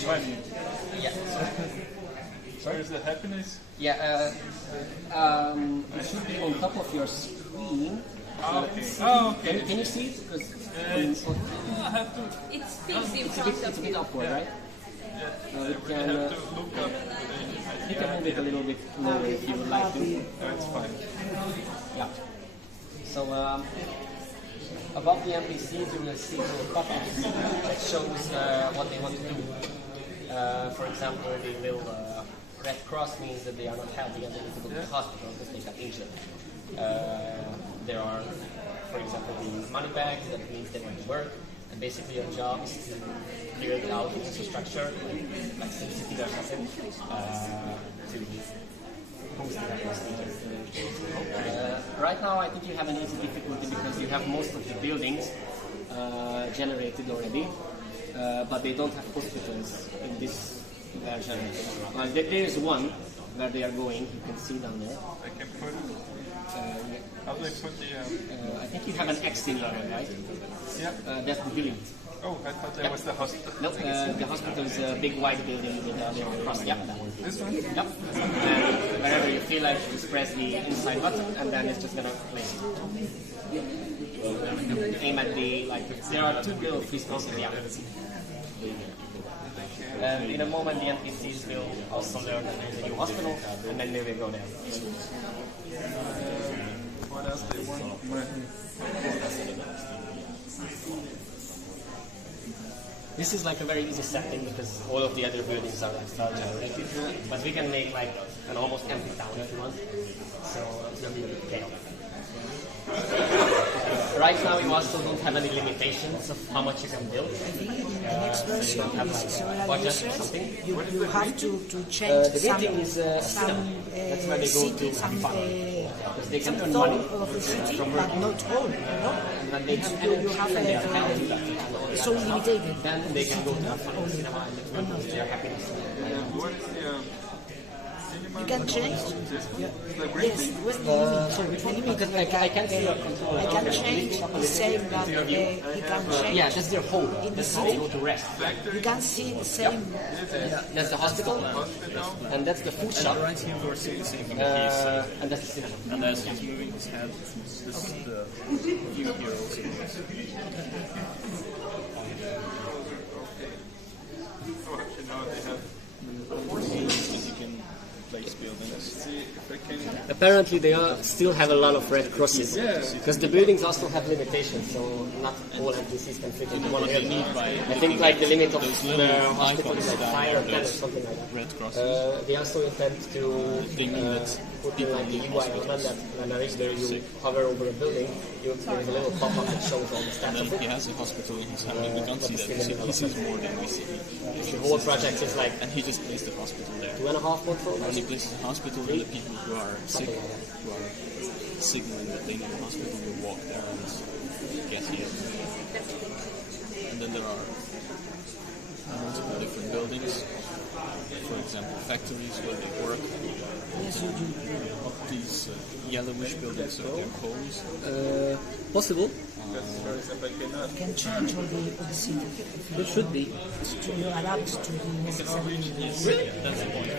25. Yeah. Where is the happiness? Yeah. It should be on top of your screen. Okay. Can you see it? Because I have to. It speaks in it's front a of bit you. awkward, right? Yeah. We I can, have to look up. you can move it a little bit lower if you would like to. No, it's fine. Yeah. So above the NPCs you will see little pop-ups that shows what they want to do. For example, the little red cross means that they are not healthy and they need to go to the hospital because they got injured. There are, for example, the money bags that means they want to work. And basically your job is to clear it out with infrastructure, like SimCity or something, to boost the capacity. Right now I think you have an easy difficulty because you have most of the buildings generated already, but they don't have hospitals in this version. There is one where they are going, you can see down there. I can put. How do I put the? I think you have an X in there, right? Yeah. That's the building. Oh, I thought that was the hospital. No, the hospital is a big white building with a little cross. Yep, that one. This one? Yep. And wherever you feel like, just press the inside button, and then it's just gonna place it. Aim at the there are two little free spaces. Yeah. And in a moment, the NPCs will also learn that there's a new hospital, and then they will go there. What else do you want? This is like a very easy setting because all of the other buildings are like style generated, but we can make like an almost empty town if you want. So it's gonna be a bit chaotic. Right now you also don't have any limitations of how much you can build. So you don't have like a budget or something. You have to change The big thing is cinema. That's where they go to have fun. Because they can earn money of the city, but not all. No? and they have You have so limited. then they can go to have fun in the cinema and their happiness. What is the You can change. Yes, what's the limit? So the limit Because I can see your control. I can change the same that he can change. Yeah, that's their home. That's how they go to rest. You can see the same. That's the hospital, and that's the food shop, Right here we're seeing the same thing. and that's the cinema. And as he's moving his head, this is the view here also. Oh, actually, now they have. You can place buildings. See if I can. Apparently, they still have a lot of red crosses because the buildings also have limitations, so not all NPCs can fit into one building. I think like the limit of the hospital is like 5 or 10 or something like that. Red crosses. They also intend to put in like the UI element that when there is there you hover over a building, there's a little pop-up that shows all the And stats then of he it. has a hospital in his family. We can't see that. He sees more than we see. The whole project is like And he just placed the hospital there. 2.5 months old. When he places the hospital, and the people who are sick, who are signaling that they need a hospital, will walk there and get here. And then there are multiple different buildings. For example, factories where they work. Yes, you do. These yellowish buildings are their homes. Possible. You can change all the city. It should be. To you adapt to the necessary. That's the point.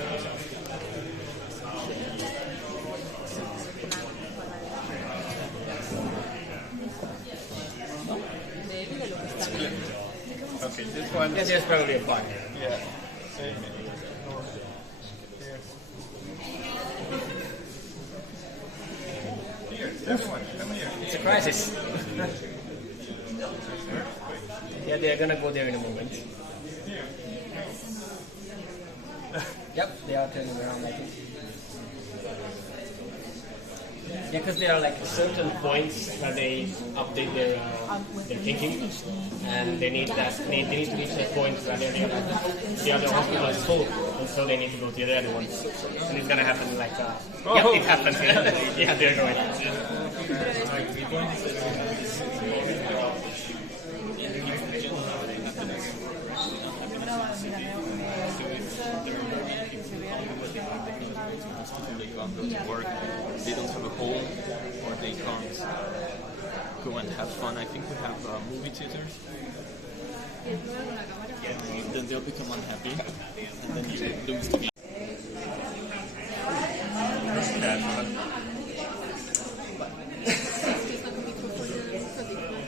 Okay, this one. Yeah, there's probably a fire. Yeah. Same. Here, everyone, come here. It's a crisis. Yeah, they're gonna go there in a moment. Yep, they are turning around, I think. Yeah, because there are like certain points where they update their thinking, and they need to reach that point where the other hospital is full, and so they need to go to the other one. And it's gonna happen like yeah, it happened. Yeah, they're going. They can't go to work, they don't have a home, or they can't go and have fun. I think we have movie theaters. The then they'll become unhappy, and then you lose the game.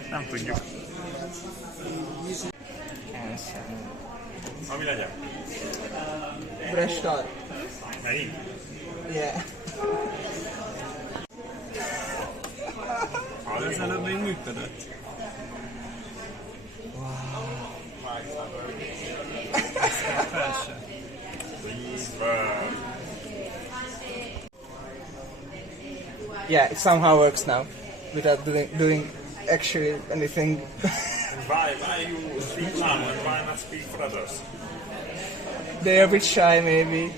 Nem tudjuk. Ami legyen. Brestad. Melyik? Yeah. Az előbb még működött. Fel se. Yeah, it somehow works now, without doing actually anything. Why you speak now and why not speak for others? They're a bit shy, maybe.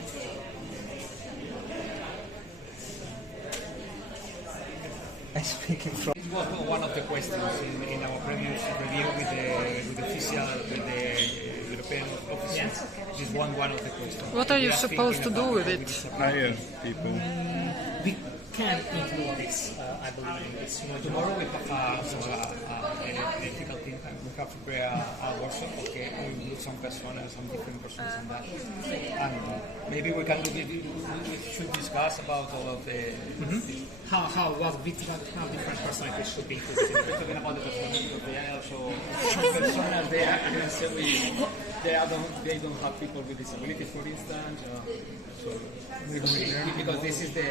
I'm speaking from. It was one of the questions in our previous review with the official, with the European officials. This is one of the questions. What are you supposed to do with it? Hire people. We can include this, I believe, in this. Tomorrow we have an ethical team, and we have to prepare a workshop. Okay, we include some personas, some different personas in that, and maybe we can we should discuss about all of the how different personalities should be included. We're talking about the personas because they are also some personas. They don't have people with disabilities, for instance. So because this is the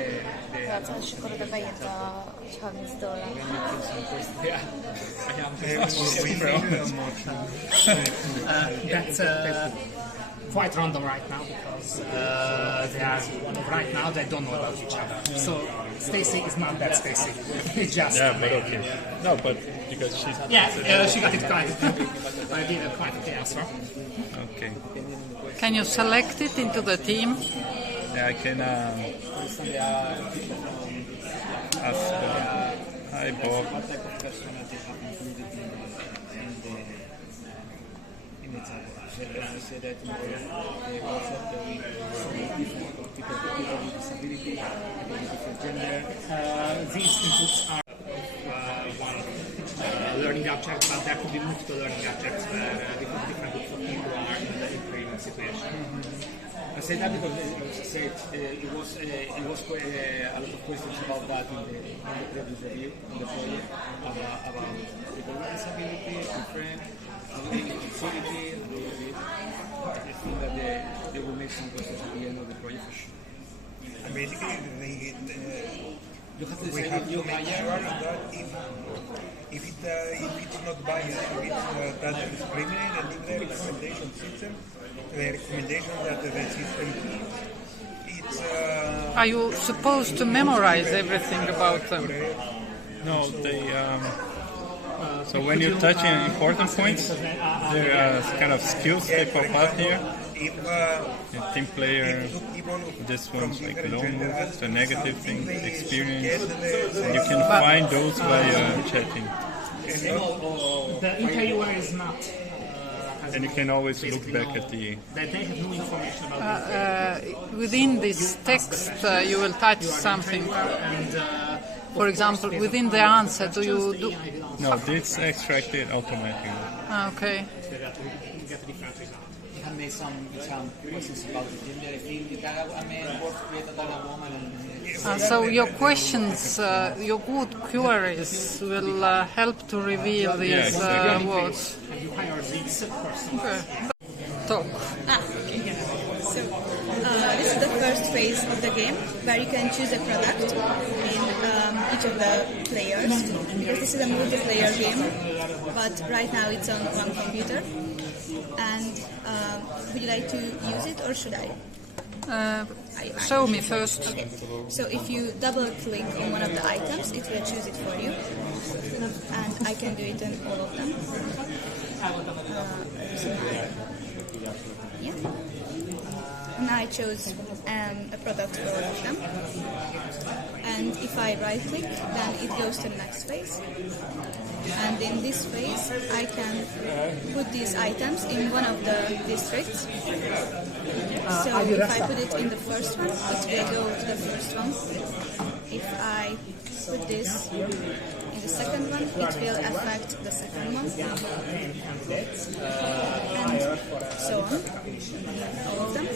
És akkor oda beírt a $30. That's quite random right now because they are right now they don't know about each other. So Stacy is not that Stacy. It's just But okay. No, but because she's... she got it quite. I did quite the answer. Okay. Can you select it into the team? Yeah, I can ask hi Bob. What type of persona they have included in the title? As I said that they also different people with disability, different gender. These inputs are one learning object, but there could be multiple learning objects where different groups of people are in the improvement situation. I say that because it was a lot of questions about that in the previous review on the project about people with disability, different disability, and I think that they will make some questions at the end of the project for sure. And basically, You have to we decide have if you to make sure that if it's not biased, if it doesn't discriminate, and if the recommendation system, the recommendation that the system gives, it's... Are you supposed to memorize everything about them? No, they... So when you touch in important points, there are kind of skills they pop up here. Team player, this one's like lone move, the negative thing, experience. And you can find those by chatting. The interviewer is not. And you can always look back at the... They have no information about Within this text, you will touch something. For example, within the answer, do you do? No, it's extracted automatically. Okay. You have made some questions about the gender. If you can a man was created by a woman. So your questions, your good queries will help to reveal these words. And you hire this person. Okay. Talk. So, this is the first phase of the game where you can choose a product in each of the players, because this is a multiplayer game, but right now it's on one computer. And would you like to use it or should I? Show me first. Okay. So if you double click on one of the items, it will choose it for you, and I can do it on all of them. Yeah. And I chose a product for all of them. And if I right click, then it goes to the next phase. And in this phase, I can put these items in one of the districts. So if I put it in the first one, it will go to the first one. If I put this in the second one, it will affect the second one. And so on, all of them.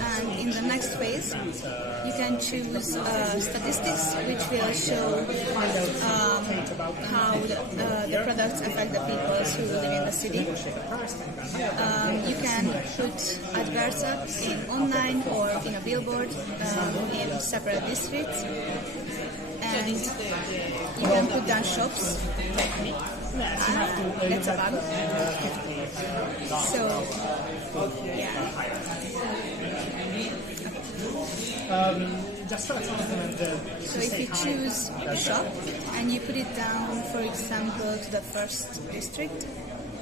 And in the next phase, you can choose statistics, which will show how the products affect the people who live in the city. You can put adverts up in online or in a billboard in separate districts. And you can put down shops. It's a bug. So, yeah. So if you choose a shop and you put it down, for example, to the first district,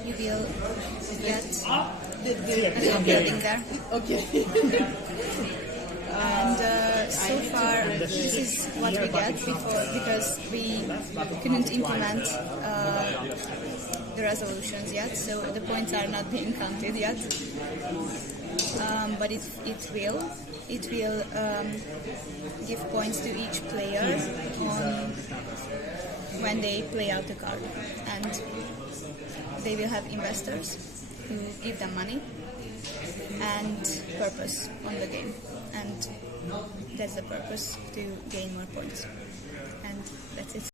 you will get a building there. Okay. And so far, this is what we get before, because we couldn't implement the resolutions yet, so the points are not being counted yet. But it will give points to each player when they play out the card, and they will have investors who give them money and purpose on the game, and that's the purpose, to gain more points, and that's it.